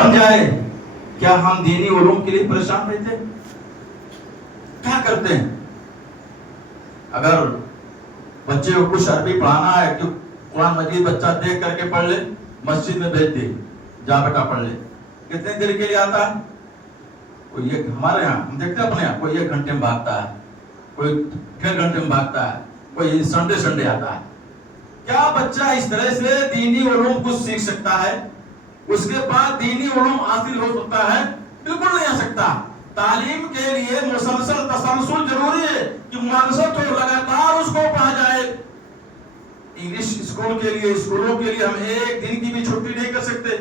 بن جائے، کیا ہم دینی علوم کے لیے پریشان رہتے؟ کیا کرتے ہیں؟ اگر بچے کو کچھ عربی پڑھانا ہے کہ قرآن مجید بچہ دیکھ کر کے پڑھ لے، مسجد میں بھیج دے، جا بیٹا پڑھ لے. کتنے دیر کے لیے آتا ہے؟ کوئی ایک، ہمارے یہاں ہم دیکھتے ہیں اپنے یہاں، کوئی 1 گھنٹے میں بھاگتا ہے، کوئی 1.5 گھنٹے میں بھاگتا ہے، کوئی سنڈے آتا ہے. کیا بچہ اس طرح سے دینی علوم کچھ سیکھ سکتا ہے؟ اس کے بعد دینی علوم حاصل ہو سکتا ہے؟ بالکل نہیں آ سکتا. تعلیم کے لیے مسلسل تسلسل ضروری ہے کہ ممارست ہو، لگاتار اس کو پڑھا جائے. انگلش اسکول کے لیے، اسکولوں کے لیے ہم 1 دن کی بھی چھٹی نہیں کر سکتے.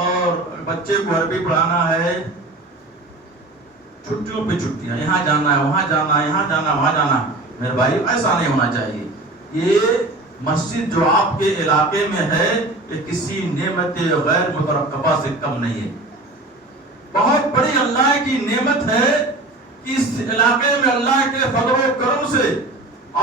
اور بچے کو عربی پڑھانا ہے، چھٹیوں پہ چھٹیاں، یہاں جانا ہے، وہاں جانا ہے، یہاں جانا ہے، وہاں جانا. میرے بھائی ایسا نہیں ہونا چاہیے. یہ مسجد جو آپ کے علاقے میں ہے یہ کسی نعمت غیر مترقبہ سے کم نہیں ہے. بہت بڑی اللہ کی نعمت ہے کہ اس علاقے میں اللہ کے فضل و کرم سے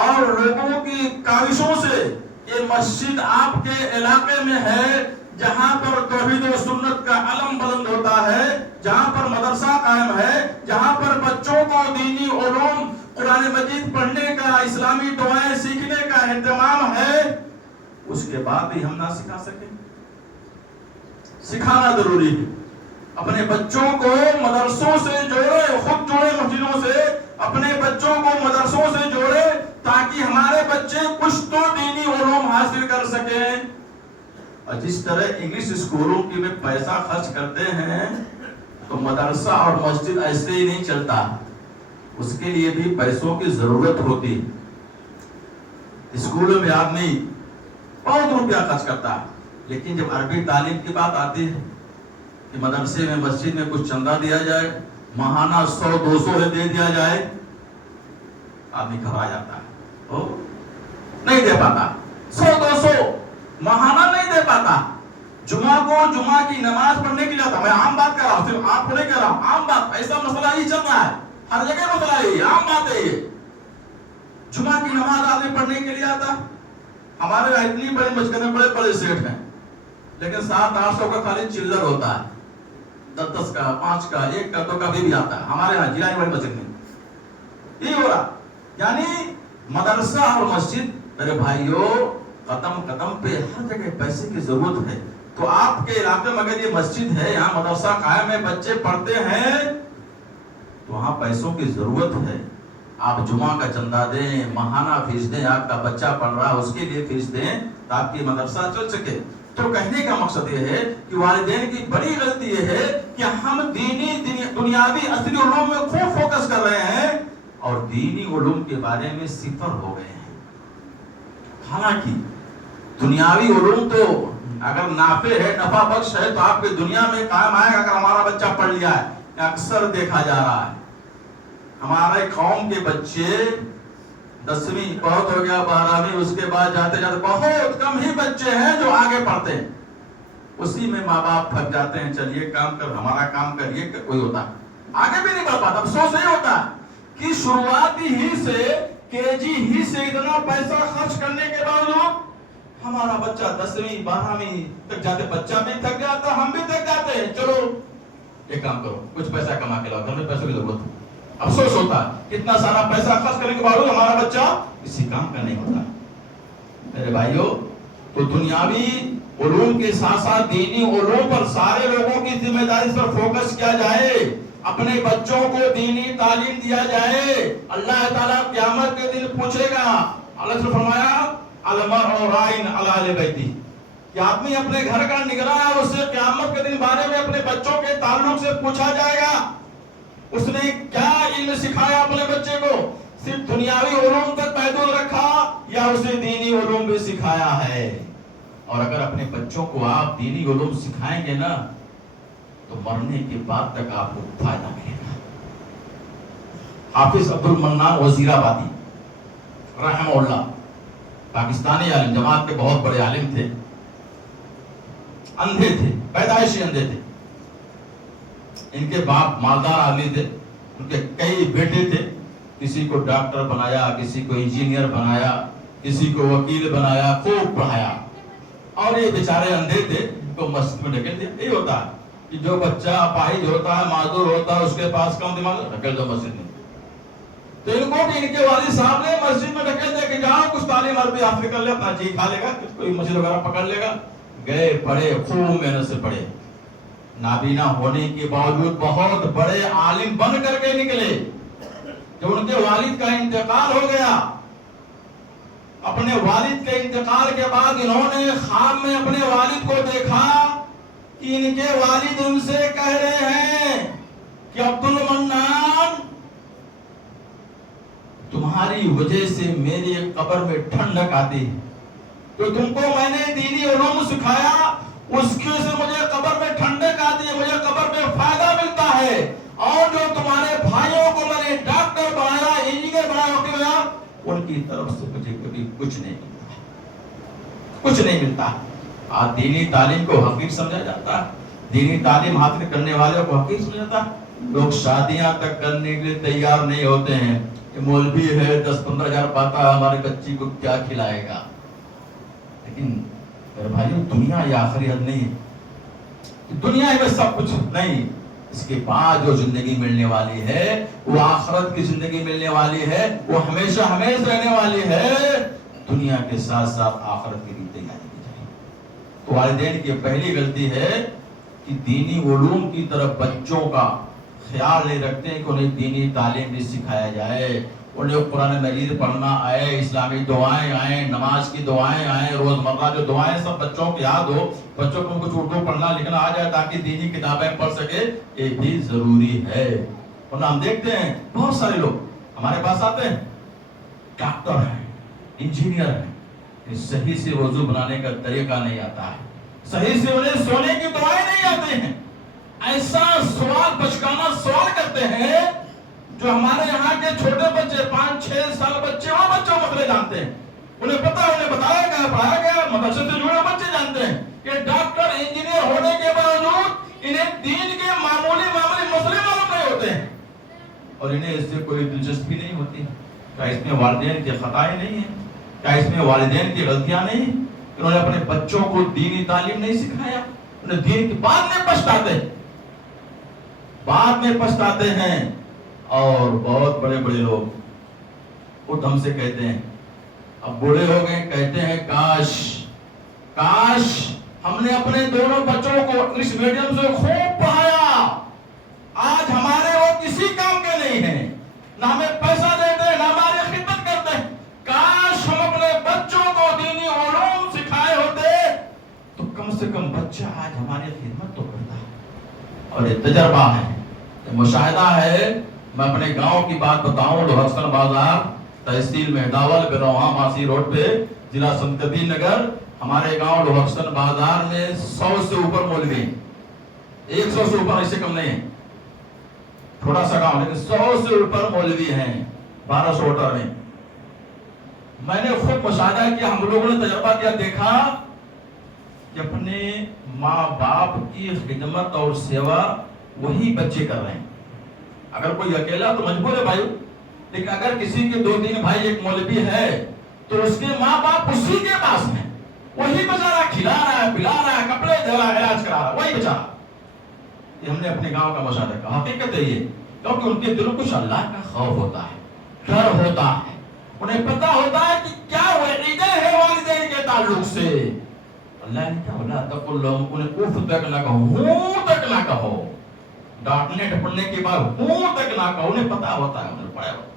اور لوگوں کی کاوشوں سے یہ مسجد آپ کے علاقے میں ہے، جہاں پر توحید و سنت کا علم بلند ہوتا ہے، جہاں پر مدرسہ قائم ہے، جہاں پر بچوں کو دینی علوم، قرآن مجید پڑھنے کا، اسلامی دعائیں سیکھنے کا اہتمام ہے. اس کے بعد بھی ہم نہ سکھا سکیں؟ سکھانا ضروری ہے. اپنے بچوں کو مدرسوں سے جوڑے، خود جوڑے مسجدوں سے، اپنے بچوں کو مدرسوں سے جوڑے تاکہ ہمارے بچے کچھ تو دینی علوم حاصل کر سکیں. اور جس طرح انگلش اسکولوں کی میں پیسہ خرچ کرتے ہیں تو مدرسہ اور مسجد ایسے ہی نہیں چلتا، اس کے لیے بھی پیسوں کی ضرورت ہوتی. اسکولوں میں آدمی بہت روپیہ خرچ کرتا ہے، لیکن جب عربی تعلیم کی بات آتی ہے کہ مدرسے میں، مسجد میں کچھ چندہ دیا جائے، ماہانہ 100-200 دے دیا جائے، آدمی گھبرا جاتا ہے. نہیں دے پاتا، 100-200 ماہانہ نہیں دے پاتا. جمعہ کو جمعہ کی نماز پڑھنے کے لیے آتا. میں عام بات کر رہا ہوں، صرف آپ کو نہیں کہہ رہا ہوں، عام بات. ایسا مسئلہ ہی چل رہا ہے، ہر جگہ مسئلہ ہے، عام بات ہے. یہ جمعہ کی نماز آدمی پڑھنے کے لیے آتا. ہمارے یہاں اتنی بڑی مسجدیں، بڑے بڑے سیٹ ہیں، لیکن 700-800 کا خالی چلر ہوتا ہے. 10 کا، 5 کا، 1 کا تو کبھی بھی آتا ہے. ہمارے یہاں جیلانی بڑی مسجد میں یہ ہو رہا. یعنی مدرسہ اور مسجد، میرے بھائیوں، قدم قدم پہ ہر جگہ پیسے کی ضرورت ہے. تو آپ کے علاقے میں اگر یہ مسجد ہے، یہاں مدرسہ قائم ہے، بچے پڑھتے ہیں، تو وہاں پیسوں کی ضرورت ہے. آپ جمعہ کا چندہ دیں، ماہانہ فیس دیں، آپ کا بچہ پڑھ رہا ہے اس کے لیے فیس دیں تاکہ مدرسہ چل سکے. تو کہنے کا مقصد یہ ہے کہ والدین کی بڑی غلطی یہ ہے کہ ہم دنیاوی اصلی علوم میں خوب فوکس کر رہے ہیں اور دینی علوم کے بارے میں صفر ہو گئے ہیں. حالانکہ دنیاوی علوم تو اگر نافع ہے، نفع بخش ہے، تو آپ کی دنیا میں قائم آئے گا اگر ہمارا بچہ پڑھ لیا ہے. اکثر دیکھا جا رہا ہے ہمارے قوم کے بچے 10ویں بہت ہو گیا، 12ویں، اس کے بعد جاتے جاتے بہت کم ہی بچے ہیں جو آگے پڑھتے ہیں. اسی میں ماں باپ تھک جاتے ہیں، چل یہ کام کر، ہمارا کام کر، یہ کوئی ہوتا ہے آگے بھی نہیں بڑھ پاتا. افسوس نہیں ہوتا کہ شروعاتی ہی سے، KG ہی سے اتنا پیسہ خرچ کرنے کے باوجود ہمارا بچہ 10ویں 12ویں تک جاتے، بچہ بھی تھک جاتا، ہم بھی تھک جاتے ہیں. چلو یہ کام کرو، کچھ پیسہ کما کے لاؤ، گھر میں پیسوں کی ضرورت ہے. افسوس ہوتا ہے کتنا سارا پیسہ خرچ کرنے کے باوجود ہمارا بچہ کسی کام کا نہیں ہوتا. میرے بھائیوں، تو دنیاوی علوم کے ساتھ ساتھ دینی علوم پر سارے لوگوں کی ذمہ داری پر فوکس کیا جائے. اپنے بچوں کو دینی تعلیم دیا جائے. اللہ تعالیٰ قیامت کے دن پوچھے گا. اللہ نے فرمایا المرء راعٍ علی اہل بیتہ، کہ آدمی اپنے گھر کا نگراں ہے، اس سے قیامت کے دن بارے میں اپنے بچوں کے تعلق سے پوچھا جائے گا. اس نے کیا علم سکھایا اپنے بچے کو؟ صرف دنیاوی علوم تک محدود رکھا یا اسے دینی علوم بھی سکھایا ہے؟ اور اگر اپنے بچوں کو آپ دینی علوم سکھائیں گے نا تو مرنے کے بعد تک آپ کو فائدہ ملے گا. حافظ عبد المنان وزیر آبادی رحمہ اللہ، پاکستانی عالم، جماعت کے بہت بڑے عالم تھے، اندھے تھے، پیدائشی اندھے تھے. ان کے باپ مالدار آدمی تھے، ان کے کئی بیٹے تھے، کسی کو ڈاکٹر بنایا، کسی کو انجینئر بنایا، کسی کو وکیل بنایا، خوب پڑھایا. اور یہ بیچارے اندھے تھے، ان کو مسجد میں ڈھکیل دیا. یہی ہوتا ہے کہ جو بچہ اپاہج ہوتا ہے, معذور ہوتا ہے, اس کے پاس کم دماغ, ڈھکیل دو مسجد میں. تو ان کو بھی ان کے والد صاحب نے مسجد میں ڈھکیل دیا کہ جاؤ کچھ تعلیم عربی حاصل کر لے, اپنا جی کھا لے گا, کوئی مسجد وغیرہ پکڑ لے گا. گئے, پڑھے, خوب محنت سے پڑھے, نابینا ہونے کے باوجود بہت بڑے عالم بن کر کے نکلے. جب ان کے والد کا انتقال ہو گیا, اپنے والد کے انتقال کے بعد انہوں نے خواب میں اپنے والد کو دیکھا کہ ان کے والد ان سے کہہ رہے ہیں کہ عبد المنان, تمہاری وجہ سے میری قبر میں ٹھنڈک آتی ہے. تو تم کو میں نے دینی علوم سکھایا, اس کے سے مجھے قبر میں ٹھنڈک آتی ہے, مجھے قبر میں فائدہ ملتا ہے. اور جو تمہارے بھائیوں کو میں نے ڈاکٹر بنایا, انجینئر بنایا, ان کی طرف سے مجھے کبھی کچھ نہیں ملتا, کچھ نہیں ملتا. آج دینی تعلیم کو حقیر سمجھا جاتا ہے, دینی تعلیم حاصل کرنے والوں کو حقیر سمجھا جاتا ہے. لوگ شادیاں تک کرنے کے لیے تیار نہیں ہوتے ہیں. یہ مولوی ہے, 10-15 ہزار پاتا ہے, ہمارے بچی کو کیا کھلائے گا. لیکن میرے بھائیو, دنیا یہ آخری حد نہیں ہے, دنیا میں سب کچھ نہیں. اس کے بعد جو زندگی ملنے والی ہے وہ آخرت کی زندگی ملنے والی ہے, وہ ہمیشہ ہمیشہ رہنے والی ہے. دنیا کے ساتھ ساتھ آخرت کی بھی تیاری کی جائے. تو والدین کی پہلی غلطی ہے کہ دینی علوم کی طرف بچوں کا خیال نہیں رکھتے ہیں کہ انہیں دینی تعلیم بھی سکھایا جائے. انہیں قرآن مجید پڑھنا آئے, اسلامی دعائیں آئیں, نماز کی دعائیں آئیں, روزمرہ جو دعائیں سب بچوں کو یاد ہو, بچوں کو کچھ اردو پڑھنا لکھنا آ جائے تاکہ دینی کتابیں پڑھ سکے, یہ بھی ضروری ہے. ورنہ ہم دیکھتے ہیں بہت سارے لوگ ہمارے پاس آتے ہیں, ڈاکٹر ہیں, انجینئر ہیں, صحیح سے وضو بنانے کا طریقہ نہیں آتا ہے, صحیح سے انہیں سونے کی دعائیں نہیں آتے ہیں. ایسا سوال بچکانا سوال کرتے ہیں جو ہمارے یہاں کے چھوٹے بچے 5-6 سال بچے وہ بچوں مسئلے جانتے ہیں. انہیں پتا, انہیں بتایا گیا, پڑھایا گیا, مدرسے سے جڑے بچے جانتے ہیں کہ ڈاکٹر انجینئر ہونے کے باوجود انہیں دین کے معمولی مسئلے معلوم نہیں ہوتے ہیں, اور انہیں اس سے کوئی دلچسپی نہیں ہوتی. کیا اس میں والدین کی خطائیں نہیں ہیں؟ کیا اس میں والدین کی غلطیاں نہیں ہیں؟ انہوں نے اپنے بچوں کو دینی تعلیم نہیں سکھایا. انہیں دین کی بعد میں پچھتاتے ہیں. اور بہت بڑے بڑے لوگ خود ہم سے کہتے ہیں, اب بوڑھے ہو گئے, کہتے ہیں کاش ہم نے اپنے دونوں بچوں کو انگلش میڈیم سے خوب پڑھایا. آج ہمارے وہ کسی کام کے نہیں ہیں, نہ ہمیں پیسہ دیتے ہیں, نہ ہماری خدمت کرتے ہیں. کاش ہم اپنے بچوں کو دینی علوم سکھائے ہوتے تو کم سے کم بچہ آج ہماری خدمت تو کرتا. اور یہ تجربہ ہے, یہ مشاہدہ ہے. میں اپنے گاؤں کی بات بتاؤں تو حسن بازار تحصیل مہداول گروہاں ماسی روڈ پہ ضلع سنتبی نگر, ہمارے گاؤں لوہرسن بازار میں 100 سے اوپر مولوی ہیں. 100 سے اوپر, اس سے کم نہیں ہے, تھوڑا سا گاؤں لیکن 100 سے اوپر مولوی ہیں, 1200 ووٹر میں. میں نے خود مشاہدہ کیا, ہم لوگوں نے تجربہ کیا, دیکھا کہ اپنے ماں باپ کی خدمت اور سیوا وہی بچے کر رہے ہیں. اگر کوئی اکیلا تو مجبور ہے بھائی, لیکن اگر کسی کے 2-3 بھائی ایک مولوی ہے تو اس کے ماں باپ اسی کے پاس ہیں, وہی بیچارہ کھلا رہا ہے, پلا رہا ہے, کپڑے دے رہا ہے, علاج کرا رہا ہے, وہی بیچارہ. یہ ہم نے اپنے گاؤں کا مشاہدہ کیا. حقیقت ہے یہ, کیونکہ ان کے دلوں کچھ اللہ کا خوف ہوتا ہے, ڈر ہوتا ہے, انہیں پتا ہوتا ہے کہ کیا وعیدیں ہیں والدین کے تعلق سے. اللہ نے کہا وَلَا تَقُلْ لَهُمْ, انہیں اف تک نہ کہو, ہوں تک نہ کہو, ڈانٹنے ڈپڑنے کے بعد ہوں تک نہ کہو. انہیں پتا ہوتا ہے, انہیں پڑھا ہوتا.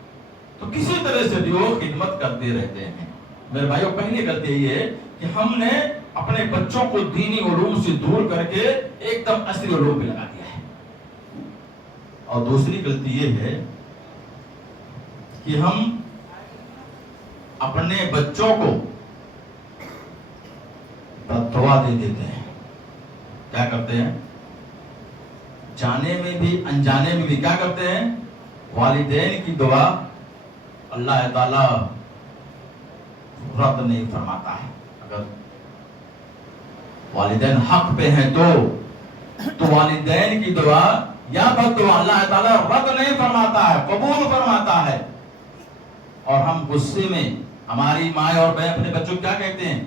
تو کسی طرح سے بھی وہ خدمت کرتے رہتے ہیں. میرے بھائیوں, پہلی غلطی یہ ہے کہ ہم نے اپنے بچوں کو دینی علوم سے دور کر کے ایک دم عصری علوم پہ لگا دیا ہے. اور دوسری غلطی یہ ہے کہ ہم اپنے بچوں کو بددعا دے دیتے ہیں. کیا کرتے ہیں, جانے میں بھی انجانے میں بھی کیا کرتے ہیں, والدین کی دعا اللہ تعالیٰ رد نہیں فرماتا ہے. اگر والدین حق پہ ہیں تو والدین کی دعا یا بد دعا اللہ تعالیٰ رد نہیں فرماتا ہے, قبول فرماتا ہے. اور ہم غصے میں, ہماری ماں اور بہن اپنے بچوں کیا کہتے ہیں,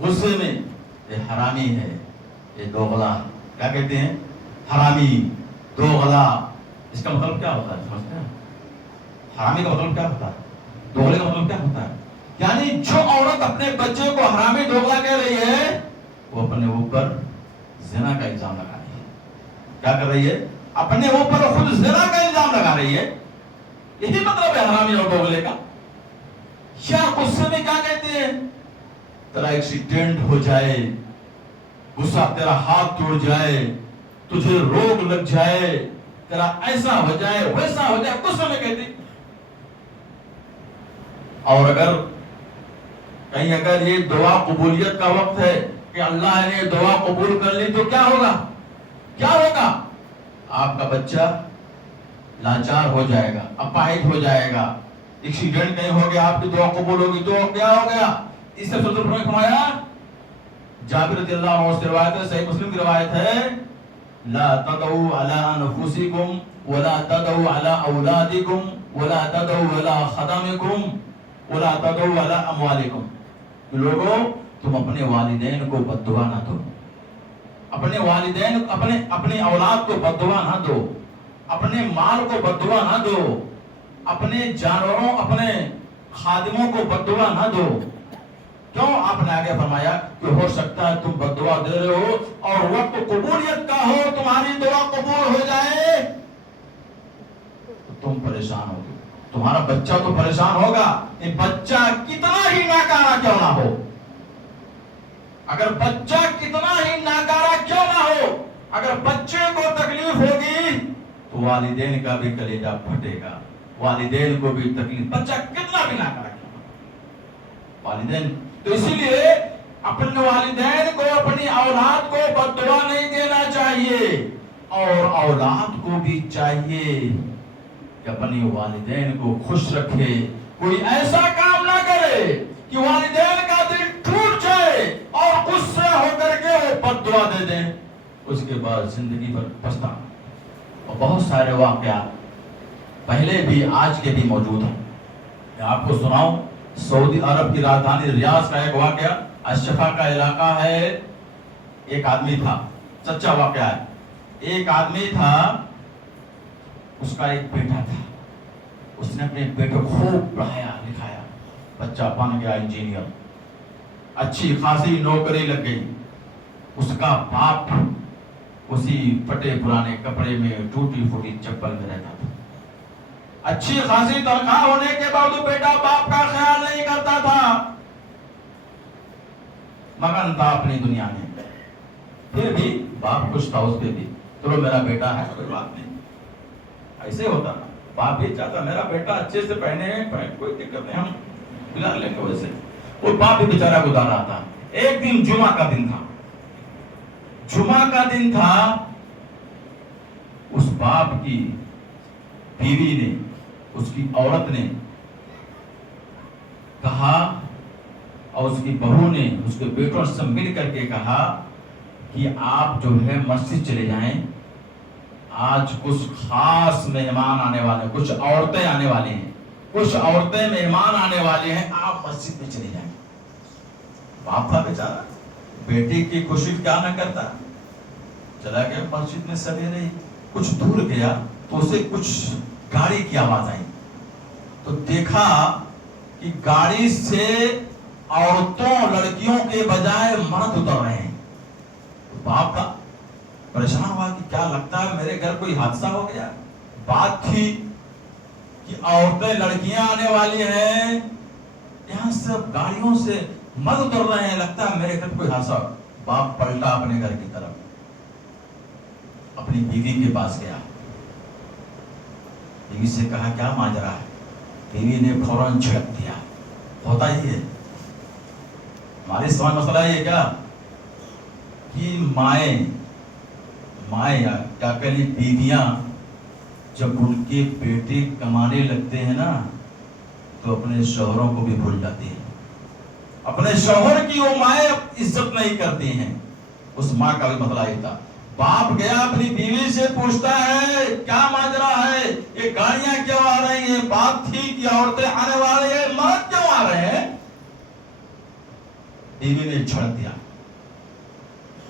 غصے میں یہ حرامی ہے، یہ دوغلا. کیا کہتے ہیں؟ حرامی، دوغلا. اس کا مطلب کیا ہوتا ہے سمجھتے ہیں؟ حرامی کا مطلب کیا ہوتا ہے؟ دوغلے کا مطلب کیا ہوتا ہے؟ یعنی جو عورت اپنے بچے کو حرامی دوغلا کہہ رہی ہے وہ اپنے اوپر زنا کا الزام لگا رہی ہے. کیا کر رہی ہے؟ اپنے اوپر خود زنا کا الزام لگا رہی ہے. یہی مطلب ہے حرامی اور دوغلے کا. یا غصے میں کیا کہتے ہیں؟ تیرا ایکسیڈنٹ ہو جائے، غصہ تیرا ہاتھ ٹوٹ جائے، تجھے روگ لگ جائے، تیرا ایسا ہو جائے ویسا ہو جائے، غصے میں کہتے. اور اگر کہیں اگر یہ دعا قبولیت کا وقت ہے کہ اللہ نے دعا قبول کر لی تو کیا ہوگا؟ کیا ہوگا؟ آپ کا بچہ لاچار ہو جائے گا، اپاہج ہو جائے گا، ایکسیڈنٹ کہیں ہو گیا، آپ کی دعا قبول ہوگی تو کیا ہو گیا؟ اس سے رسول نے فرمایا، جابر رضی اللہ عنہ سے روایت ہے، صحیح مسلم کی روایت ہے، لا تدعوا على انفسكم ولا تدعوا على اولادكم ولا تدعوا على خدمكم ولا تدعوا على اموالكم. لوگوں تم اپنے والدین کو بد دعا نہ دو، اپنے والدین اپنے اولاد کو بد دعا نہ دو، اپنے مال کو بد دعا نہ دو، اپنے جانوروں اپنے خادموں کو بد دعا نہ دو. کیوں؟ آپ نے آگے فرمایا کہ ہو سکتا ہے تم بد دعا دے رہے ہو اور وقت قبولیت کا ہو، تمہاری دعا قبول ہو جائے تو تم پریشان ہوگے، تمہارا بچہ تو پریشان ہوگا. یہ بچہ کتنا ہی ناکارہ کیوں نہ ہو، اگر بچہ کتنا ہی ناکارہ کیوں نہ ہو، اگر بچے کو تکلیف ہوگی تو والدین کا بھی کلیجہ پھٹے گا، والدین کو بھی تکلیف. بچہ کتنا بھی ناکارہ کیوں نہ ہو، والدین. تو اسی لیے اپنے والدین کو، اپنی اولاد کو بد دعا نہیں دینا چاہیے، اور اولاد کو بھی چاہیے کہ اپنی والدین کو خوش رکھے. کوئی ایسا کام نہ کرے کہ والدین کا دل ٹوٹ جائے اور غصے ہو کر کے وہ بد دعا دے دیں، اس کے بعد زندگی بھر پچھتانا. اور بہت سارے واقعات پہلے بھی آج کے بھی موجود ہیں. میں آپ کو سناؤں سعودی عرب کی راجدھانی ریاض کا ایک واقعہ. الشفا کا علاقہ ہے. ایک آدمی تھا، سچا واقعہ ہے. ایک آدمی تھا، اس کا ایک بیٹا تھا. اس نے اپنے بیٹے کو خوب پڑھایا لکھایا، بچہ بن گیا انجینئر، اچھی خاصی نوکری لگ گئی. اس کا باپ اسی پھٹے پرانے کپڑے میں، ٹوٹی پھوٹی چپل میں رہتا تھا. اچھی خاصی تنخواہ ہونے کے باوجود بیٹا باپ کا خیال نہیں کرتا تھا، مگن تھا اپنی دنیا میں. پھر بھی باپ خوش تھا اس پہ بھی، چلو میرا بیٹا ہے کوئی بات نہیں. ایسے ہوتا نا، باپ بھی چاہتا میرا بیٹا اچھے سے پہنے، کوئی دقت نہیں، ہم گزار لیں گے. ویسے وہ باپ بھی بیچارہ گزار رہا تھا. ایک دن جمعہ کا دن تھا، جمعہ کا دن تھا. اس باپ کی بیوی نے، اس کی عورت نے کہا، اور اس کی بہو نے اس کے بیٹوں سے مل کر کے کہا کہ آپ جو ہے مسجد چلے جائیں، آج کچھ خاص مہمان آنے والے ہیں، کچھ عورتیں آنے والی ہیں، کچھ عورتیں مہمان آنے والے ہیں، آپ مسجد میں چلے جائیں. باپ تھا بیچارہ، بیٹی کی کوشش کیا نہ کرتا. چلا گیا مسجد میں. سویرے ہی کچھ دور گیا تو اسے کچھ گاڑی کی آواز آئی، تو دیکھا کہ گاڑی سے عورتوں لڑکیوں کے بجائے مرد اتر رہے ہیں. باپ کا پریشان ہوا کہ کیا لگتا ہے میرے گھر کوئی حادثہ ہو گیا. بات تھی کہ عورتیں لڑکیاں آنے والی ہیں، یہاں سب گاڑیوں سے مرد اتر رہے ہیں، لگتا ہے میرے گھر کوئی حادثہ. باپ پلٹا اپنے گھر کی طرف، اپنی بیوی کے پاس گیا، بیوی سے کہا کیا ماجرا ہے. بیوی نے فوراً جھڑک دیا. ہوتا ہی ہے ہماری سمجھ مسئلہ یہ کیا کہ مائیں کیا کہلی بیویاں جب ان کے بیٹے کمانے لگتے ہیں نا تو اپنے شوہروں کو بھی بھول جاتی ہیں. اپنے شوہر کی وہ مائیں عزت نہیں کرتی ہیں. اس ماں کا بھی مسئلہ یہ تھا. باپ گیا اپنی بیوی سے پوچھتا ہے کیا ماجرا ہے، یہ گاڑیاں کیوں آ رہی ہیں. بات تھی کہ عورتیں آنے والی ہیں، مرد کیوں آ رہے ہیں. بیوی نے جھڑک دیا.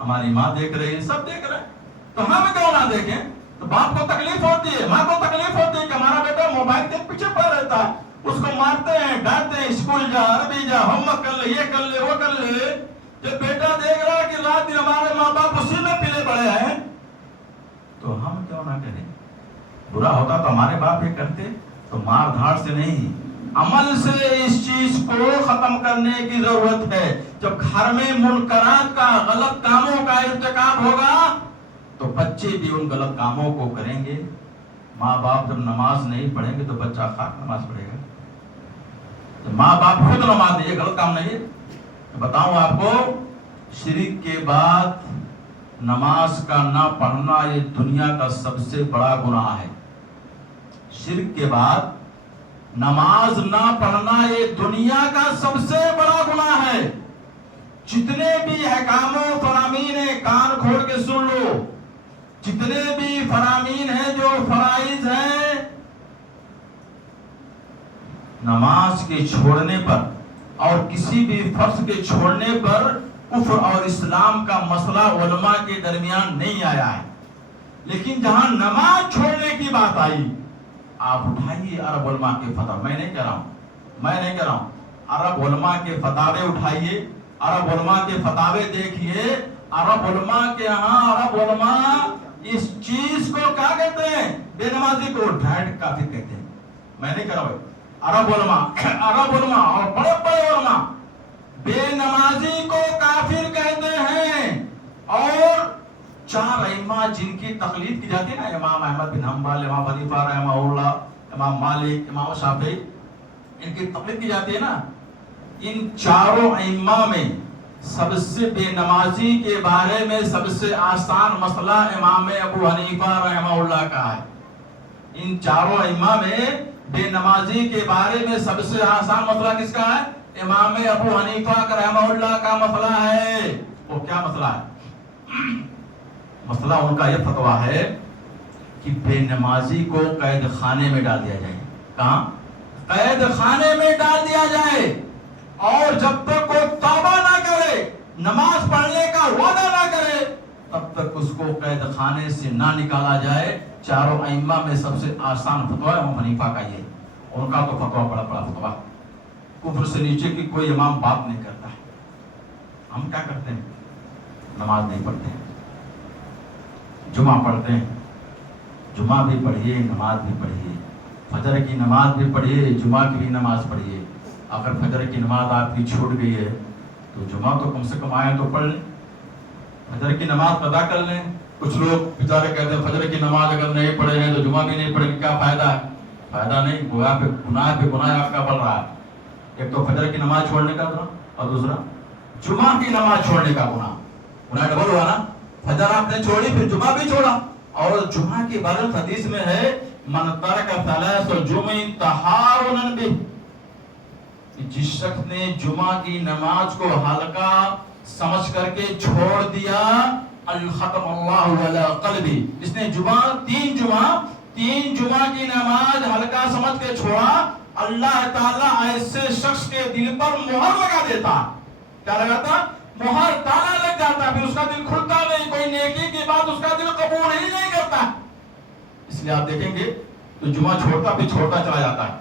ہماری ماں دیکھ رہی ہے، سب دیکھ رہے ہیں، تو ہم کیوں نہ دیکھیں؟ تو باپ کو تکلیف ہوتی ہے، ماں کو تکلیف ہوتی ہے کہ ہمارا بیٹا موبائل کے پیچھے پڑ رہتا ہے، اس کو مارتے ہیں، ڈانٹتے ہیں، اسکول جا، عربی جا، ہوم ورک کر لے، یہ کر لے، وہ کر لے۔ جب بیٹا دیکھ رہا ہے کہ رات دن ہمارے ماں باپ اسی میں پلے پڑے ہیں، تو ہم کیوں نہ کریں؟ برا ہوتا تو ہمارے باپ یہ کرتے، تو مار دھاڑ سے نہیں، عمل سے اس چیز کو ختم کرنے کی ضرورت ہے۔ جب گھر میں منکرات کا، غلط کاموں کا ارتکاب ہوگا تو بچے بھی ان غلط کاموں کو کریں گے۔ ماں باپ جب نماز نہیں پڑھیں گے تو بچہ خاک نماز پڑھے گا۔ جب ماں باپ خود نماز نہیں، یہ غلط کام نہیں ہے۔ بتاؤں آپ کو، شرک کے بعد نماز کا نہ پڑھنا یہ دنیا کا سب سے بڑا گناہ ہے۔ شرک کے بعد نماز نہ پڑھنا یہ دنیا کا سب سے بڑا گناہ ہے۔ جتنے بھی احکام و فرامین ہیں، کان کھول کے سن لو، جتنے بھی فرامین ہیں، جو فرائض ہیں، نماز کے چھوڑنے پر اور کسی بھی فرض کے چھوڑنے پر کفر اور اسلام کا مسئلہ علماء کے درمیان نہیں آیا ہے۔ لیکن جہاں نماز چھوڑنے کی بات آئی، آپ اٹھائیے عرب علماء کے فتوے، میں نہیں کہہ رہا ہوں، عرب علماء کے فتوے اٹھائیے، عرب علماء کے فتوے دیکھیے، عرب علماء کے یہاں عرب علماء اس چیز کو کیا کہتے ہیں؟ بے نمازی کو ڈھائٹ کافر کہتے ہیں۔ میں نہیں کہہ رہا ہوں، عرب علماء اور بڑے بڑے علماء بے نمازی کو کافر کہتے ہیں۔ اور چار ائمہ جن کی تقلید کی جاتی ہے نا، امام احمد بن حنبل، امام حنیفہ رحمہ اللہ، امام مالک، امام شافعی، ان کی تقلید کی جاتی ہے نا، ان چاروں ائمہ میں سب سے بے نمازی کے بارے میں سب سے آسان مسئلہ امام ابو حنیفہ رحمہ اللہ کا ہے۔ ان چاروں ائمہ میں بے نمازی کے بارے میں سب سے آسان مسئلہ کس کا ہے؟ امام ابو حنیفہ رحمہ اللہ کا مسئلہ ہے۔ وہ کیا مسئلہ ہے؟ مسئلہ ان کا یہ فتویٰ ہے کہ بے نمازی کو قید خانے میں ڈال دیا جائے۔ کہاں؟ قید خانے میں ڈال دیا جائے، اور جب تک وہ توبہ نہ کرے، نماز پڑھنے کا وعدہ نہ کرے، تب تک اس کو قید خانے سے نہ نکالا جائے۔ چاروں ائمہ میں سب سے آسان فتویٰ امام حنیفہ کا یہ، ان کا تو فتویٰ بڑا فتویٰ، کفر سے نیچے کی کوئی امام بات نہیں کرتا ہے۔ ہم کیا کرتے ہیں؟ نماز نہیں پڑھتے ہیں، جمعہ پڑھتے ہیں، جمعہ بھی پڑھیے، نماز بھی پڑھیے، فجر کی نماز بھی پڑھیے، جمعہ کی بھی نماز پڑھیے۔ اگر فجر کی نماز آپ کی چھوٹ گئی ہے تو جمعہ تو کم سے کم آئے تو پڑھ لیں، فجر کی نماز قضا کر لیں۔ کچھ لوگ بیچارے کہتے ہیں فجر کی نماز اگر نہیں پڑھے ہیں تو جمعہ بھی نہیں پڑھے گی، کیا فائدہ ہے؟ فائدہ نہیں، گویا پہ گناہ آپ کا بڑھ رہا ہے۔ ایک تو فجر کی نماز چھوڑنے کا گناہ، اور دوسرا جمعہ کی نماز چھوڑنے کا گناہ ڈبل ہوا نا۔ فجر آپ نے چھوڑی، پھر جمعہ بھی چھوڑا، اور جمعہ کی بارے حدیث میں ہے من ترک ثلاث الجمع تہاونا بہ، جس شخص نے جمعہ کی نماز کو ہلکا سمجھ کر کے چھوڑ دیا، الختم اللہ علی قلبی، جس نے تین جمعہ کی نماز ہلکا سمجھ کے چھوڑا، اللہ تعالیٰ ایسے شخص کے دل پر مہر لگا دیتا۔ کیا لگاتا؟ مہر، تالا لگ جاتا، پھر اس کا دل کھلتا نہیں، کوئی نیکی کی بات اس کا دل قبول ہی نہیں کرتا۔ اس لیے آپ دیکھیں گے تو جمعہ چھوڑتا بھی چھوڑتا چلا جاتا ہے،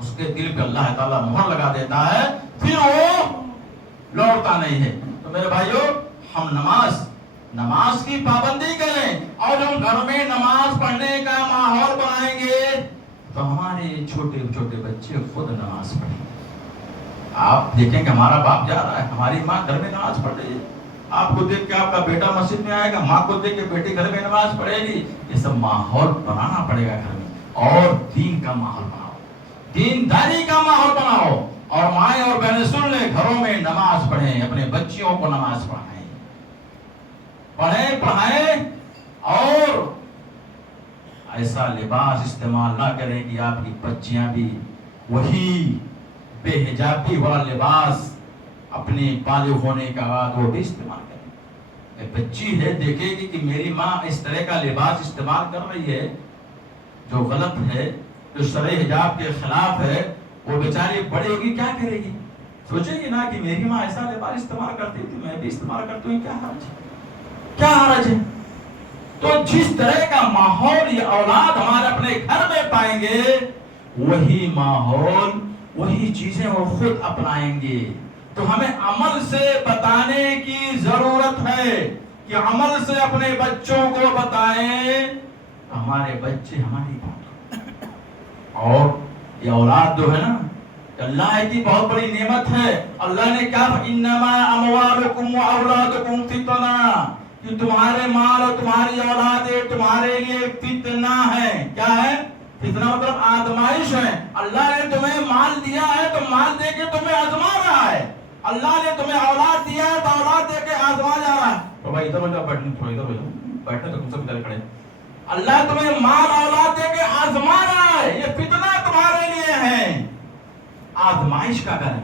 اس کے دل پہ اللہ تعالیٰ مہر لگا دیتا ہے، پھر وہ لوٹتا نہیں ہے۔ تو میرے بھائیوں، ہم نماز کی پابندی کریں، اور ہم گھر میں نماز پڑھنے کا ماحول بنائیں گے تو ہمارے چھوٹے چھوٹے بچے خود نماز پڑھیں گے۔ آپ دیکھیں کہ ہمارا باپ جا رہا ہے، ہماری ماں گھر میں نماز پڑھ رہی ہے، آپ کو دیکھ کے آپ کا بیٹا مسجد میں آئے گا، ماں کو دیکھ کے بیٹی گھر میں نماز پڑھے گی۔ یہ سب ماحول بنانا پڑے گا گھر میں، اور دین کا ماحول بناؤ، دینداری کا ماحول بناؤ، اور مائیں اور بہنیں سن لیں، گھروں میں نماز پڑھیں، اپنے بچیوں کو نماز پڑھائیں، اور ایسا لباس استعمال نہ کریں کہ آپ کی بچیاں بھی وہی بے حجابی والا لباس اپنے بالغ ہونے کا بعد وہ بھی استعمال کریں۔ ایک بچی ہے، دیکھے گی کہ میری ماں اس طرح کا لباس استعمال کر رہی ہے جو غلط ہے، جو شرع حجاب کے خلاف ہے، وہ بیچاری بڑی ہوگی کیا کرے گی؟ سوچیں گے نا کہ میری ماں ایسا لباس استعمال کرتی تھی، میں بھی استعمال کرتا ہوں، کیا حرج ہے؟ کیا حرج ہے؟ تو جس طرح کا ماحول یہ اولاد ہمارے اپنے گھر میں پائیں گے، وہی ماحول، وہی چیزیں وہ خود اپنائیں گے. تو ہمیں عمل سے بتانے کی ضرورت ہے کہ عمل سے اپنے بچوں کو بتائیں، ہمارے بچے ہماری بات کریں. اور یہ اولاد جو ہے نا، اللہ کی بہت بڑی نعمت ہے. اللہ نے کہا انما اموالکم واولادکم فتنہ، کہ تمہارے مال اور تمہاری اولادیں تمہارے لیے فتنہ ہے. کیا ہے؟ فتنہ مطلب آزمائش ہے. اللہ نے تمہیں مال دیا ہے تو مال دے کے تمہیں آزما رہا ہے. اللہ نے تمہیں اولاد دیا ہے تو اولاد دے کے آزما جا رہا ہے. تو بھائی ادھر ہو جاؤ، بیٹھنے تھوڑا ادھر ہو جاؤ، بیٹھنے تو تم سب ادھر کھڑے. اللہ تمہیں مال اولاد دے کے آزما رہا ہے، یہ فتنہ تمہارے لیے ہے، آزمائش کا گھر ہے.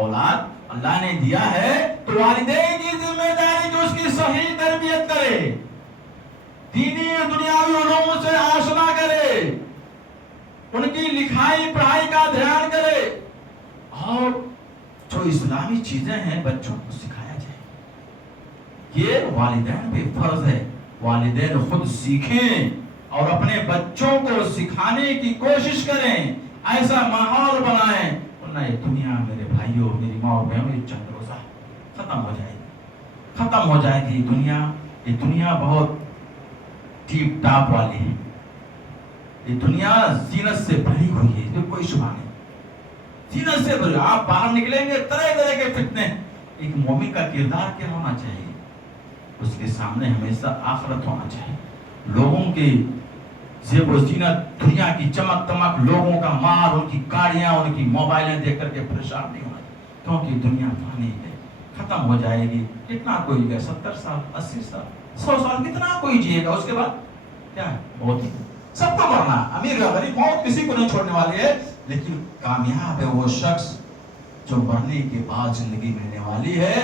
اولاد اللہ نے دیا ہے تو والدین کی ذمہ داری کہ اس کی صحیح تربیت کرے، دینی دنیاوی علوم سے آشنا کرے، ان کی لکھائی پڑھائی کا دھیان کرے، اور جو اسلامی چیزیں ہیں بچوں کو سکھایا جائے. یہ والدین پہ فرض ہے. والدین خود سیکھیں اور اپنے بچوں کو سکھانے کی کوشش کریں، ایسا ماحول بنائیں. ورنہ یہ دنیا میرے بھائیوں، میری ماں اور بہنوں، یہ چند روزہ ختم ہو جائے گی، ختم ہو جائے گی. یہ دنیا بہت ٹیپ ٹاپ والی ہے. یہ دنیا زینت سے بھری ہوئی ہے، اس میں کوئی شبہ نہیں. زینت سے بھری. آپ باہر نکلیں گے طرح طرح کے فتنے. ایک مومن کا کردار کیا ہونا چاہیے؟ اس کے سامنے ہمیشہ آخرت ہونا چاہیے. لوگوں کی زیب و زینت، دنیا کی چمک دمک، لوگوں کا مال، ان کی گاڑیاں، ان کی موبائلیں دیکھ کر کے پریشان نہیں ہونا، کیونکہ دنیا فانی ہے، ختم ہو جائے گی. کتنا کوئی گیا؟ 70 سال، 80 سال، 100 سال، کتنا کوئی جیے گا؟ اس کے بعد کیا ہے؟ موت ہی. سب کو مرنا، امیر یا غریب، موت کسی کو نہیں چھوڑنے والی ہے. لیکن کامیاب ہے وہ شخص جو مرنے کے بعد زندگی ملنے والی ہے،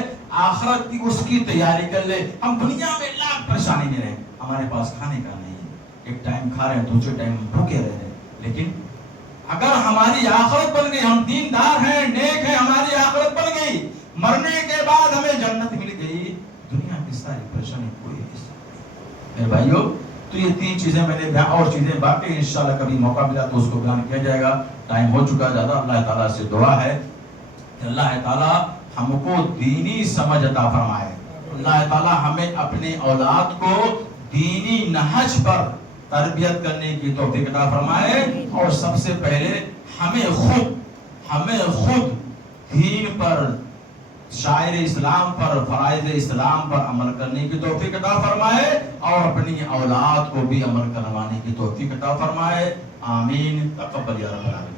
آخرت کی اس کی تیاری کر لے. ہم دنیا میں لاکھ پریشانی میں رہیں، ہمارے پاس کھانے کا نہیں ہے، ایک ٹائم کھا رہے ہیں، دوسرے ٹائم بھوکے رہ رہے ہیں. لیکن اگر ہماری آخرت بن گئی، ہم دیندار ہیں، نیک ہیں، ہماری آخرت بن گئی، مرنے کے بعد ہمیں جنت مل گئی، دنیا کی ساری پریشانی کوئی حصہ نہیں. میرے بھائیو، تو یہ 3 چیزیں میں نے بیان، اور چیزیں باقی انشاءاللہ کبھی موقع ملا تو اس کو بیان کیا جائے گا. ٹائم ہو چکا زیادہ. اللہ تعالیٰ سے دعا ہے کہ اللہ تعالیٰ ہم کو دینی سمجھ عطا فرمائے. اللہ تعالیٰ ہمیں اپنے اولاد کو دینی نہج پر تربیت کرنے کی توفیق عطا فرمائے. اور سب سے پہلے ہمیں خود دین پر، شاعر اسلام پر، فرائض اسلام پر عمل کرنے کی توفیق عطا فرمائے، اور اپنی اولاد کو بھی عمل کروانے کی توفیق عطا فرمائے. آمین. تقبل یا رب العالمین.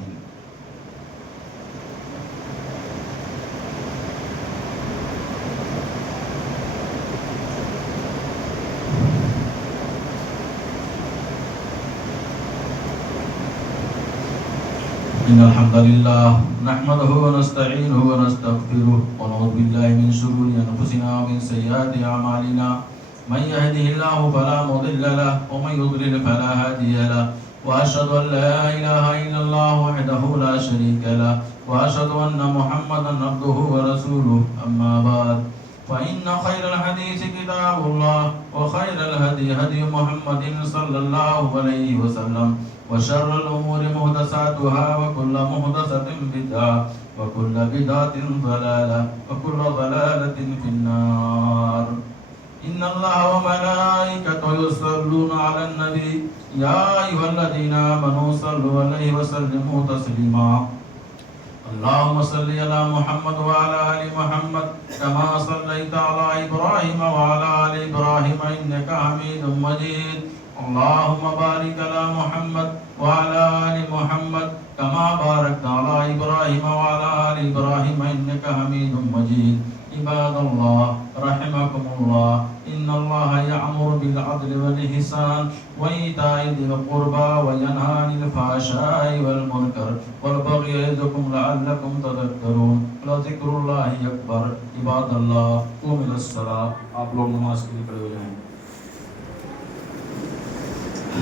إن الحمد لله نحمده ونستعينه ونستغفره ونعوذ بالله من شرور أنفسنا ومن سيئات أعمالنا. من يهده الله فلا مضل له ومن يضلل فلا هادي له. وأشهد أن لا إله إلا الله وحده لا شريك له وأشهد أن محمدا عبده ورسوله. أما بعد فإن خير الحديث كتاب الله وخير الهدي هدي محمد صلى الله عليه وسلم وشر الأمور محدثاتها وكل محدثة بدعة وكل بدعة ضلالة وكل ضلالة في النار. إن الله وملائكته يصلون على النبي يا أيها الذين آمنوا صلوا عليه وسلموا تسليما. اللهم صل على محمد وعلى آل محمد كما صليت على إبراهيم وعلى آل إبراهيم إنك حميد مجيد. اللهم بارك على محمد وعلى آل محمد كما باركت على إبراهيم وعلى آل إبراهيم إنك حميد مجيد. عباد الله رحمكم الله، إن الله يأمر بالعدل والإحسان وإيتاء ذي القربى وينهى عن الفحشاء والمنكر والبغي يعظكم لعلكم تذكرون. لذكر الله أكبر. عباد الله قوموا إلى الصلاة. آپ لوگ نماز کے لیے کھڑے ہو جائیں.